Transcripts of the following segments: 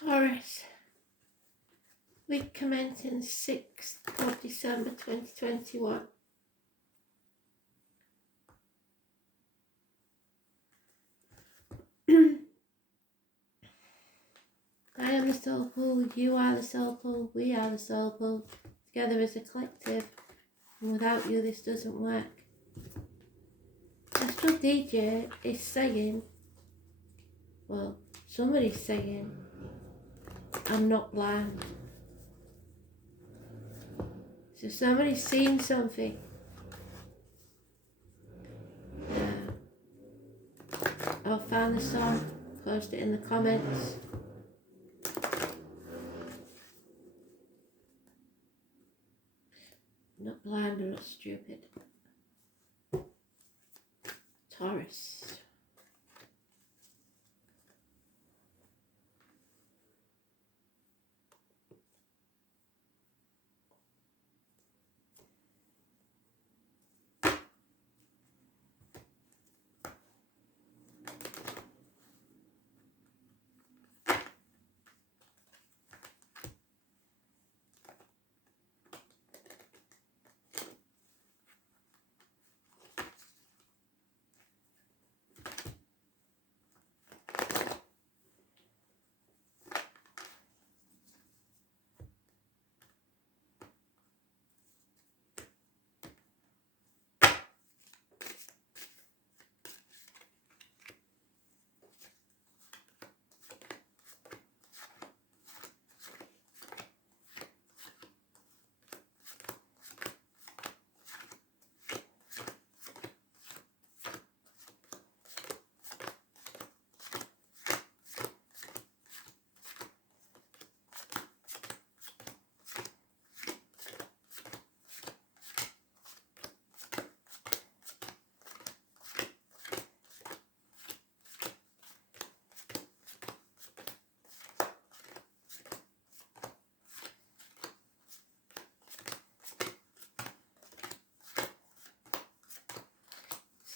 Taurus, week commencing 6th of December 2021. I am the soul pool, you are the soul pool, we are the soul pool, together as a collective, and without you this doesn't work. Astral DJ is saying, well, somebody's saying, I'm not blind. So somebody's seen something. I'll find the song, post it in the comments. Not blind or not stupid. Taurus.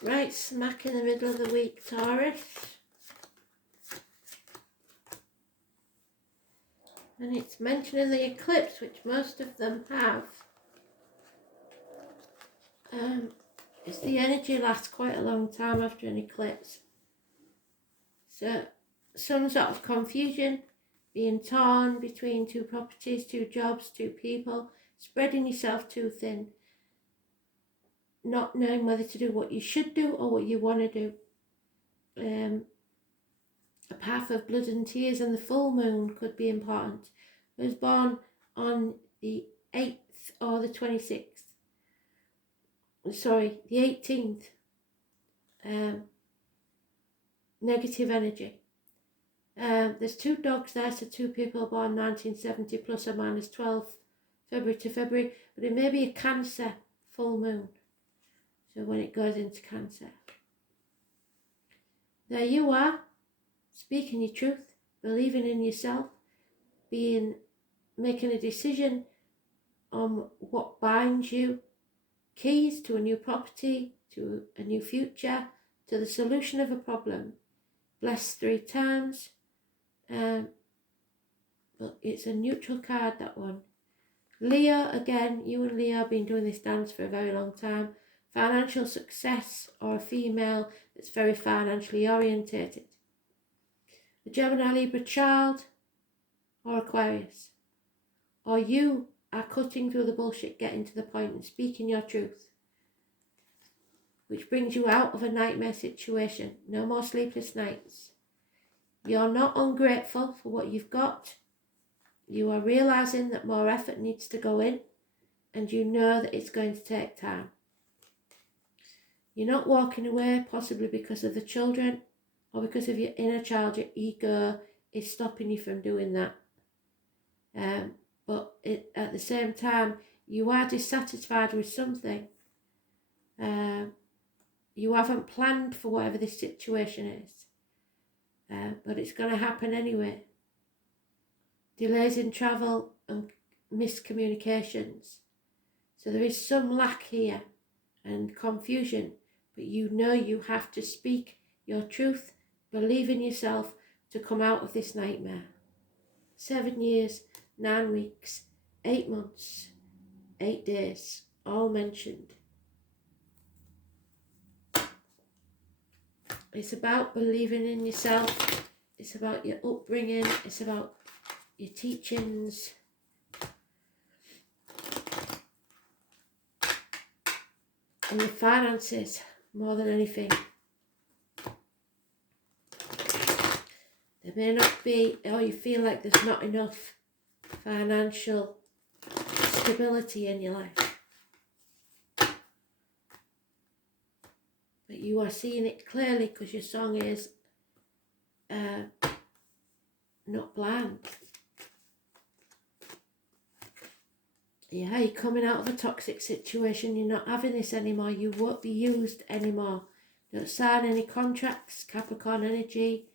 Right smack in the middle of the week, Taurus. And it's mentioning the eclipse, which most of them have. It's the energy lasts quite a long time after an eclipse. So some sort of confusion, being torn between two properties, two jobs, two people, spreading yourself too thin, not knowing whether to do what you should do or what you want to do. A path of blood and tears and the full moon could be important. I was born on the 8th or the 26th. Sorry, the 18th. Negative energy. There's two dogs there, so two people born 1970 plus or minus 12 February to February, but it may be a Cancer full moon. So when it goes into Cancer. There you are, speaking your truth, believing in yourself, making a decision on what binds you, keys to a new property, to a new future, to the solution of a problem. Blessed 3 times, but it's a neutral card, that one. Leo, again, you and Leo have been doing this dance for a very long time. Financial success, or a female that's very financially orientated. A Gemini, Libra child, or Aquarius. Or you are cutting through the bullshit, getting to the point and speaking your truth, which brings you out of a nightmare situation. No more sleepless nights. You're not ungrateful for what you've got. You are realising that more effort needs to go in, and you know that it's going to take time. You're not walking away, possibly because of the children or because of your inner child. Your ego is stopping you from doing that. But at the same time, you are dissatisfied with something. You haven't planned for whatever this situation is. But it's going to happen anyway. Delays in travel and miscommunications. So there is some lack here and confusion, but you know you have to speak your truth, believe in yourself to come out of this nightmare. 7 years, 9 weeks, 8 months, 8 days, all mentioned. It's about believing in yourself. It's about your upbringing. It's about your teachings. And your finances, more than anything. There may not be, or you feel like there's not enough financial stability in your life. But you are seeing it clearly because your song is not blind. Yeah, you're coming out of a toxic situation. You're not having this anymore. You won't be used anymore. Don't sign any contracts, Capricorn energy.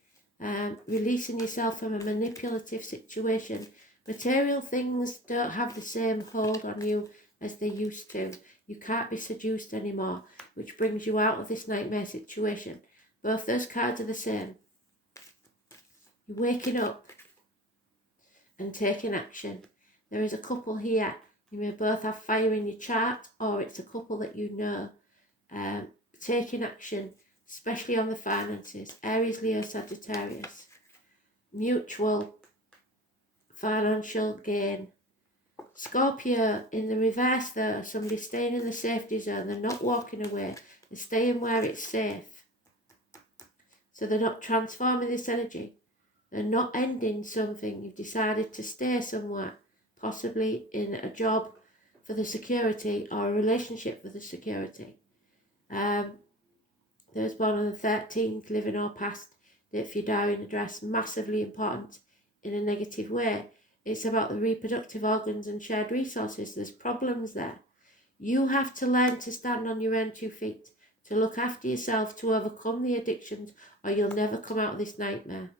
Releasing yourself from a manipulative situation. Material things don't have the same hold on you as they used to. You can't be seduced anymore, which brings you out of this nightmare situation. Both those cards are the same. You're waking up and taking action. There is a couple here. You may both have fire in your chart, or it's a couple that you know. Taking action, especially on the finances. Aries, Leo, Sagittarius. Mutual financial gain. Scorpio, in the reverse though, somebody staying in the safety zone. They're not walking away. They're staying where it's safe. So they're not transforming this energy. They're not ending something. You've decided to stay somewhere, possibly in a job for the security or a relationship for the security. Those born on the 13th, living or past, date for your diary and address, massively important in a negative way. It's about the reproductive organs and shared resources. There's problems there. You have to learn to stand on your own 2 feet, to look after yourself, to overcome the addictions, or you'll never come out of this nightmare.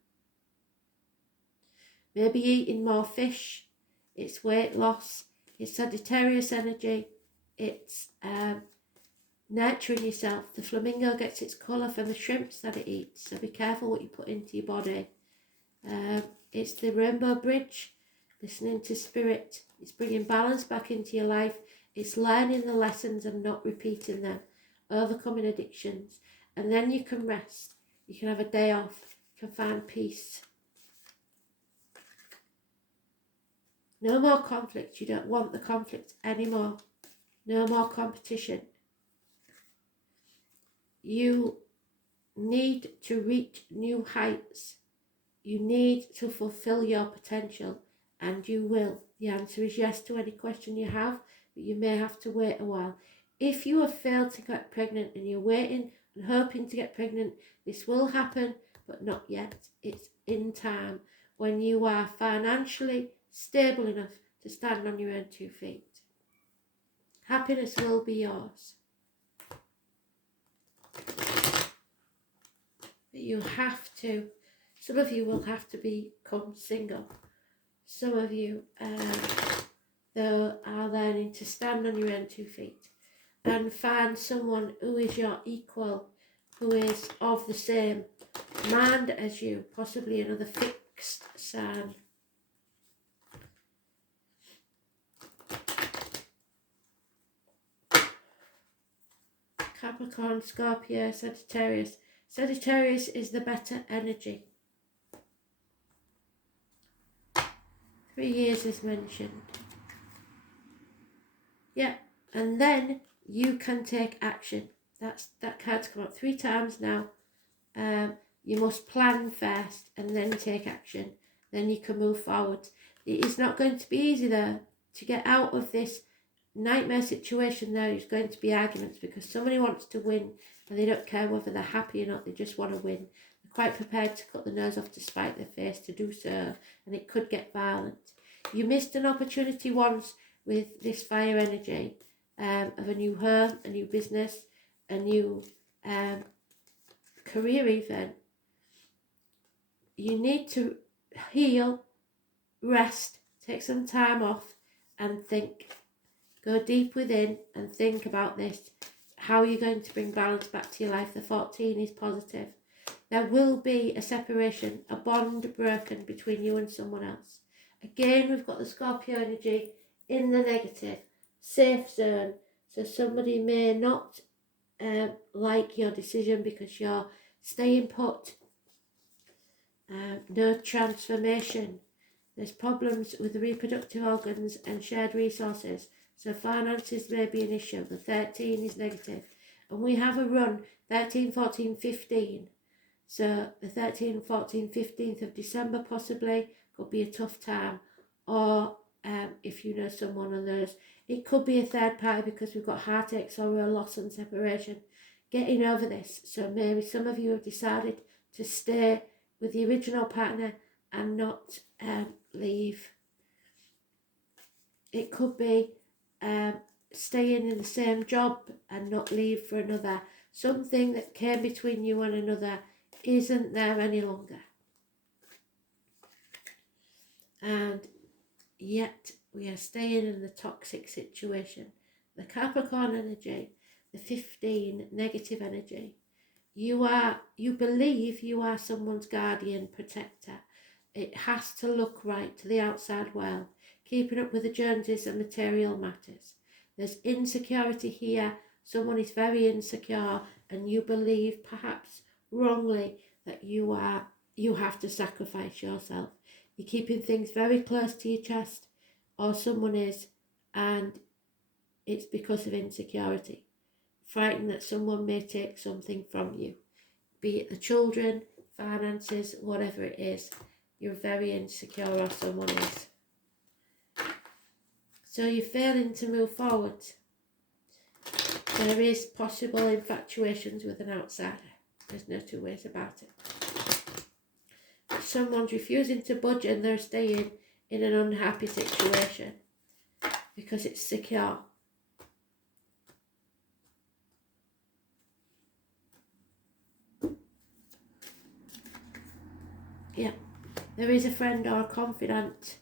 Maybe eating more fish. It's weight loss. It's Sagittarius energy. It's nurturing yourself. The flamingo gets its colour from the shrimps that it eats, so be careful what you put into your body. It's the rainbow bridge, listening to spirit. It's bringing balance back into your life. It's learning the lessons and not repeating them, overcoming addictions, and then you can rest. You can have a day off. You can find peace. No more conflict. You don't want the conflict anymore. No more competition. You need to reach new heights. You need to fulfill your potential, and you will. The answer is yes to any question you have, but you may have to wait a while. If you have failed to get pregnant and you're waiting and hoping to get pregnant, this will happen, but not yet. It's in time, when you are financially stable enough to stand on your own 2 feet. Happiness will be yours. But you have to, some of you will have to become single. Some of you, though, are learning to stand on your own 2 feet and find someone who is your equal, who is of the same mind as you, possibly another fixed sign. Capricorn, Scorpio, Sagittarius. Sagittarius is the better energy. 3 years is mentioned. Yeah, and then you can take action. That card's come up 3 times now. You must plan first and then take action. Then you can move forward. It is not going to be easy though. To get out of this nightmare situation there is going to be arguments, because somebody wants to win and they don't care whether they're happy or not. They just want to win. They're quite prepared to cut the nose off to spite their face to do so, and it could get violent. You missed an opportunity once with this fire energy of a new home, a new business, a new career even. You need to heal, rest, take some time off and think. Go deep within and think about this. How are you going to bring balance back to your life? The 14 is positive. There will be a separation, a bond broken between you and someone else. Again, we've got the Scorpio energy in the negative, safe zone. So somebody may not like your decision because you're staying put. No transformation. There's problems with the reproductive organs and shared resources. So finances may be an issue. The 13 is negative. And we have a run, 13, 14, 15. So the 13th, 14th, 15th of December possibly could be a tough time. Or if you know someone on those, it could be a third party because we've got heartache, sorrow, loss and separation. Getting over this. So maybe some of you have decided to stay with the original partner and not leave. It could be staying in the same job and not leave for another. Something that came between you and another isn't there any longer. And yet we are staying in the toxic situation. The Capricorn energy, the 15 negative energy. You believe you are someone's guardian, protector. It has to look right to the outside world, keeping up with the Joneses and material matters. There's insecurity here. Someone is very insecure and you believe, perhaps wrongly, that you have to sacrifice yourself. You're keeping things very close to your chest, or someone is, and it's because of insecurity. Frightened that someone may take something from you, be it the children, finances, whatever it is. You're very insecure, or someone is. So you're failing to move forward. There is possible infatuations with an outsider. There's no two ways about it. But someone's refusing to budge and they're staying in an unhappy situation because it's secure. Yeah, there is a friend or a confidant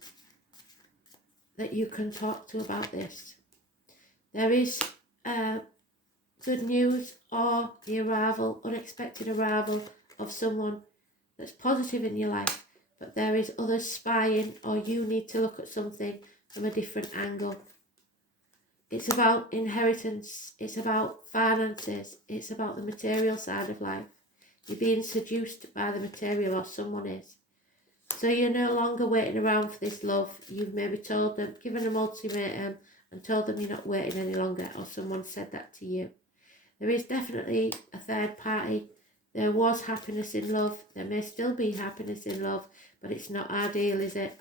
that you can talk to about this. There is good news or the unexpected arrival of someone that's positive in your life, but there is others spying, or you need to look at something from a different angle. It's about inheritance, it's about finances, it's about the material side of life. You're being seduced by the material, or someone is. So you're no longer waiting around for this love. You've maybe told them, given them ultimatum and told them you're not waiting any longer, or someone said that to you. There is definitely a third party. There was happiness in love. There may still be happiness in love, but it's not ideal, is it?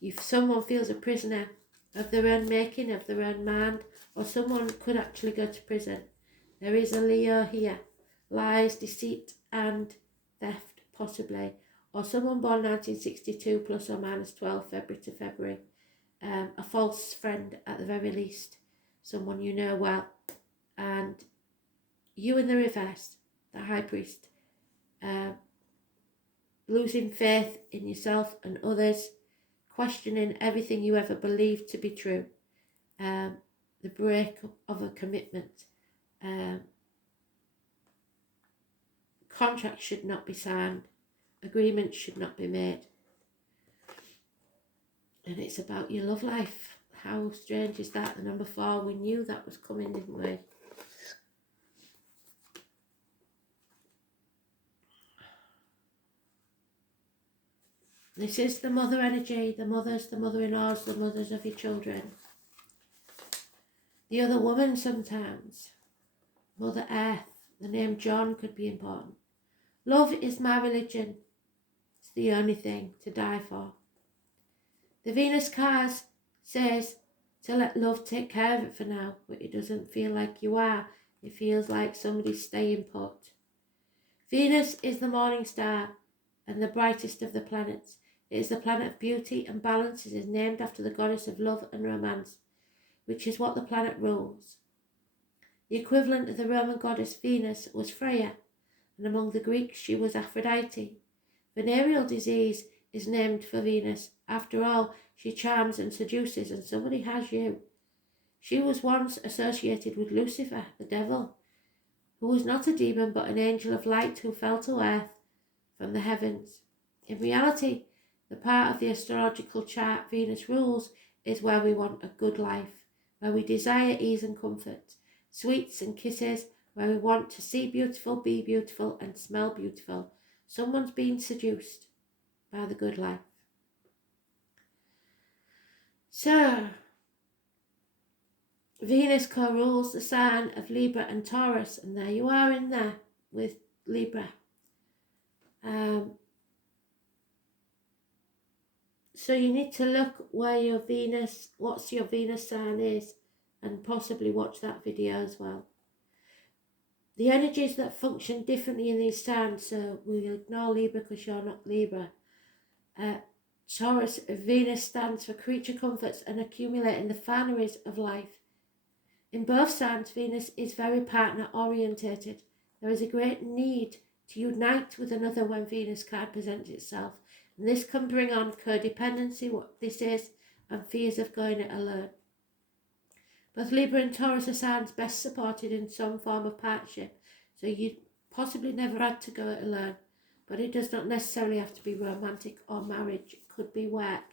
If someone feels a prisoner of their own making, of their own mind, or someone could actually go to prison. There is a Leo here. Lies, deceit and theft, possibly. Or someone born 1962 plus or minus 12 February to February. A false friend at the very least. Someone you know well. And you in the reverse, the High Priest. Losing faith in yourself and others. Questioning everything you ever believed to be true. The break of a commitment. Contracts should not be signed. Agreements should not be made. And it's about your love life. How strange is that? The number 4, we knew that was coming, didn't we? This is the mother energy, the mothers, the mother-in-laws, the mothers of your children. The other woman sometimes. Mother Earth, the name John could be important. Love is my religion. It's the only thing to die for. The Venus card says to let love take care of it for now, but it doesn't feel like you are. It feels like somebody's staying put. Venus is the morning star and the brightest of the planets. It is the planet of beauty and balance. It is named after the goddess of love and romance, which is what the planet rules. The equivalent of the Roman goddess Venus was Freya, and among the Greeks she was Aphrodite. Venereal disease is named for Venus. After all, she charms and seduces, and somebody has you. She was once associated with Lucifer, the devil, who was not a demon but an angel of light who fell to earth from the heavens. In reality, The part of the astrological chart Venus rules is where we want a good life, where we desire ease and comfort, sweets and kisses, where we want to see beautiful, be beautiful, and smell beautiful. Someone's been seduced by the good life. So, Venus co-rules the sign of Libra and Taurus, and there you are in there with Libra. So you need to look where your Venus, what's your Venus sign is, and possibly watch that video as well. The energies that function differently in these signs, so we'll ignore Libra because you're not Libra. Taurus, Venus stands for creature comforts and accumulating the fineries of life. In both signs, Venus is very partner orientated. There is a great need to unite with another when Venus card presents itself, and this can bring on codependency, what this is, and fears of going it alone. Both Libra and Taurus are signs best supported in some form of partnership, so you possibly never had to go it alone, but it does not necessarily have to be romantic or marriage. It could be work.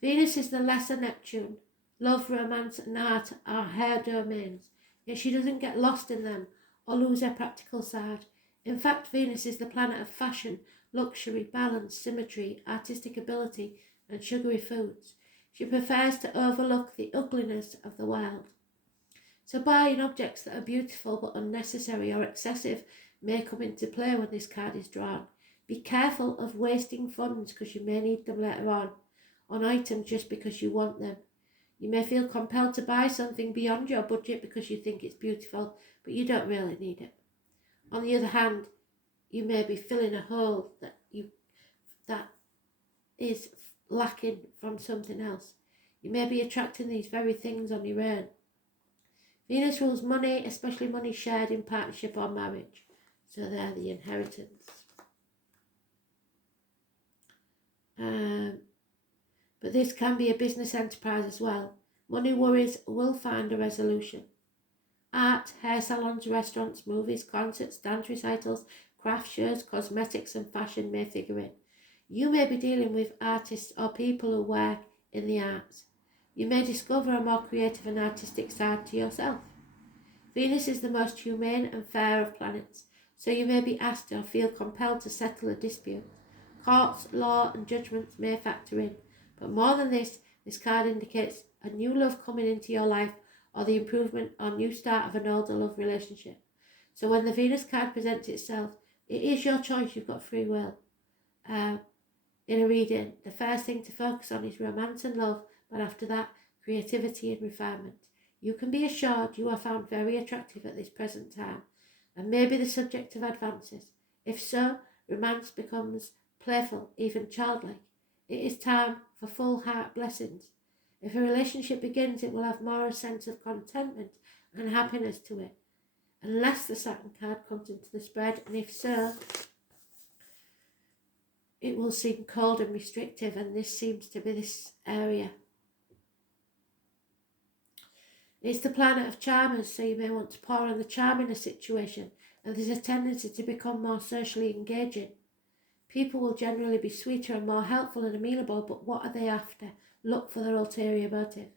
Venus is the lesser Neptune. Love, romance and art are her domains, yet she doesn't get lost in them or lose her practical side. In fact, Venus is the planet of fashion, luxury, balance, symmetry, artistic ability and sugary foods. She prefers to overlook the ugliness of the world. So buying objects that are beautiful but unnecessary or excessive may come into play when this card is drawn. Be careful of wasting funds because you may need them later on items just because you want them. You may feel compelled to buy something beyond your budget because you think it's beautiful, but you don't really need it. On the other hand, you may be filling a hole that is lacking from something else. You may be attracting these very things on your own. Venus rules money, especially money shared in partnership or marriage. So they're the inheritance. But this can be a business enterprise as well. Money worries will find a resolution. Art, hair salons, restaurants, movies, concerts, dance recitals, craft shows, cosmetics and fashion may figure in. You may be dealing with artists or people who work in the arts. You may discover a more creative and artistic side to yourself. Venus is the most humane and fair of planets, so you may be asked or feel compelled to settle a dispute. Courts, law and judgments may factor in, but more than this card indicates a new love coming into your life or the improvement or new start of an older love relationship. So when the Venus card presents itself, it is your choice. You've got free will. In a reading, the first thing to focus on is romance and love, but after that, creativity and refinement. You can be assured you are found very attractive at this present time and may be the subject of advances. If so, romance becomes playful, even childlike. It is time for full heart blessings. If a relationship begins, it will have more a sense of contentment and happiness to it, unless the Saturn card comes into the spread, and if so, it will seem cold and restrictive, and this seems to be this area. It's the planet of charmers, so you may want to pour on the charm in a situation, and there's a tendency to become more socially engaging. People will generally be sweeter and more helpful and amenable, but what are they after? Look for their ulterior motive.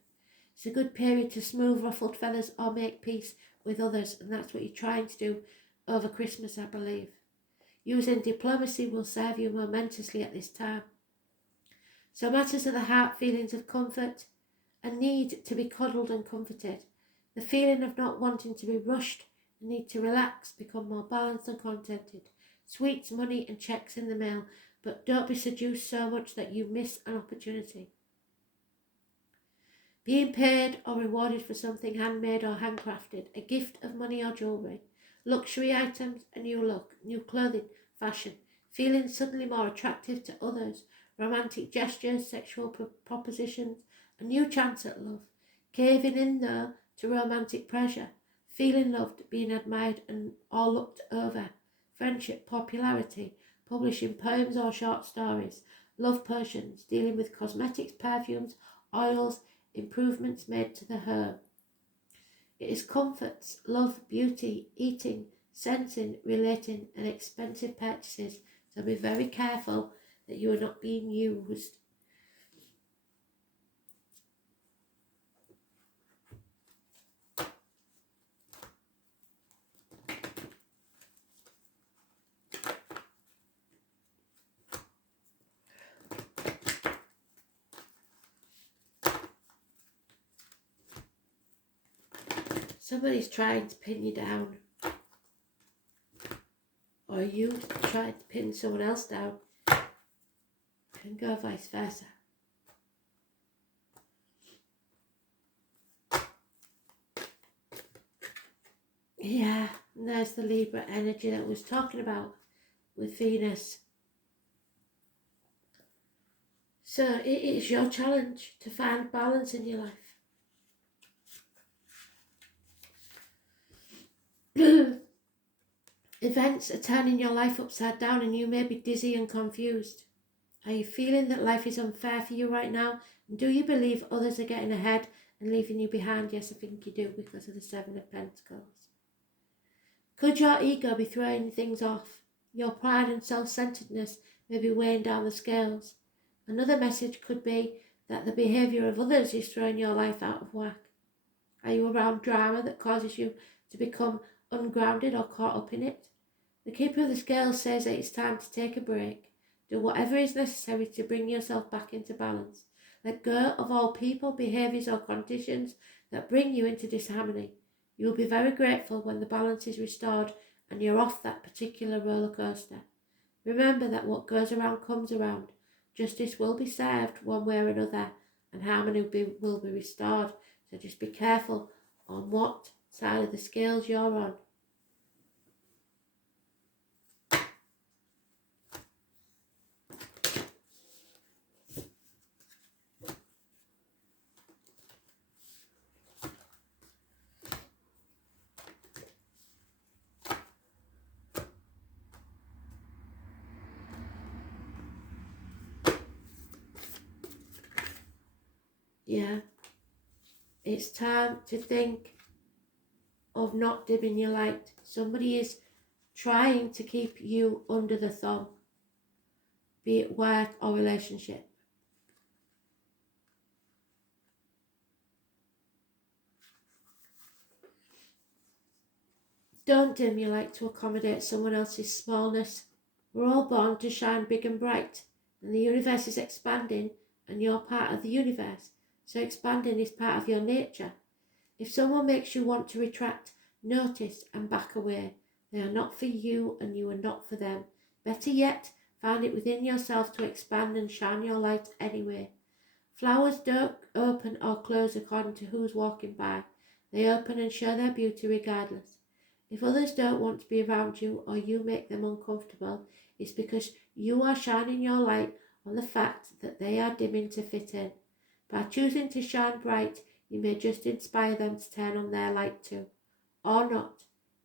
It's a good period to smooth ruffled feathers or make peace with others, and that's what you're trying to do over Christmas, I believe. Using diplomacy will serve you momentously at this time. So matters of the heart, feelings of comfort, a need to be cuddled and comforted, the feeling of not wanting to be rushed, the need to relax, become more balanced and contented, sweets, money and checks in the mail, but don't be seduced so much that you miss an opportunity. Being paid or rewarded for something handmade or handcrafted, a gift of money or jewellery, luxury items, a new look, new clothing, fashion, feeling suddenly more attractive to others, romantic gestures, sexual propositions, a new chance at love, caving in though to romantic pressure, feeling loved, being admired and or looked over, friendship, popularity, publishing poems or short stories, love potions, dealing with cosmetics, perfumes, oils, improvements made to the home. It is comforts, love, beauty, eating, sensing, relating and expensive purchases, so be very careful that you are not being used. Somebody's trying to pin you down, or you trying to pin someone else down, and go vice versa. Yeah, and there's the Libra energy that I was talking about with Venus. So it is your challenge to find balance in your life. Events are turning your life upside down and you may be dizzy and confused. Are you feeling that life is unfair for you right now? And do you believe others are getting ahead and leaving you behind? Yes, I think you do, because of the Seven of Pentacles. Could your ego be throwing things off? Your pride and self-centeredness may be weighing down the scales. Another message could be that the behaviour of others is throwing your life out of whack. Are you around drama that causes you to become ungrounded or caught up in it? The Keeper of the Scales says that it's time to take a break. Do whatever is necessary to bring yourself back into balance. Let go of all people, behaviours or conditions that bring you into disharmony. You will be very grateful when the balance is restored and you're off that particular roller coaster. Remember that what goes around comes around. Justice will be served one way or another, and harmony will be restored. So just be careful on what side of the scales you're on. Yeah, it's time to think of not dimming your light. Somebody is trying to keep you under the thumb, be it work or relationship. Don't dim your light to accommodate someone else's smallness. We're all born to shine big and bright, and the universe is expanding, and you're part of the universe, so expanding is part of your nature. If someone makes you want to retract, notice and back away. They are not for you and you are not for them. Better yet, find it within yourself to expand and shine your light anyway. Flowers don't open or close according to who's walking by. They open and show their beauty regardless. If others don't want to be around you or you make them uncomfortable, it's because you are shining your light on the fact that they are dimming to fit in. By choosing to shine bright, you may just inspire them to turn on their light too. Or not.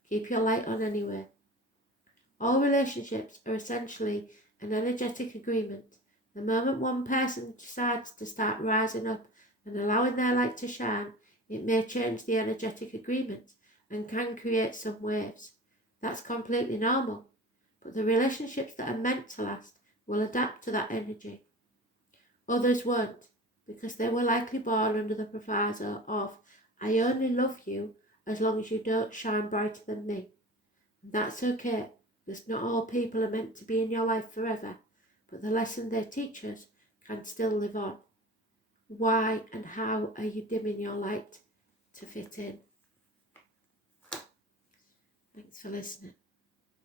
Keep your light on anyway. All relationships are essentially an energetic agreement. The moment one person decides to start rising up and allowing their light to shine, it may change the energetic agreement and can create some waves. That's completely normal. But the relationships that are meant to last will adapt to that energy. Others won't, because they were likely born under the proviso of, I only love you as long as you don't shine brighter than me. And that's okay, because not all people are meant to be in your life forever, but the lesson they teach us can still live on. Why and how are you dimming your light to fit in? Thanks for listening.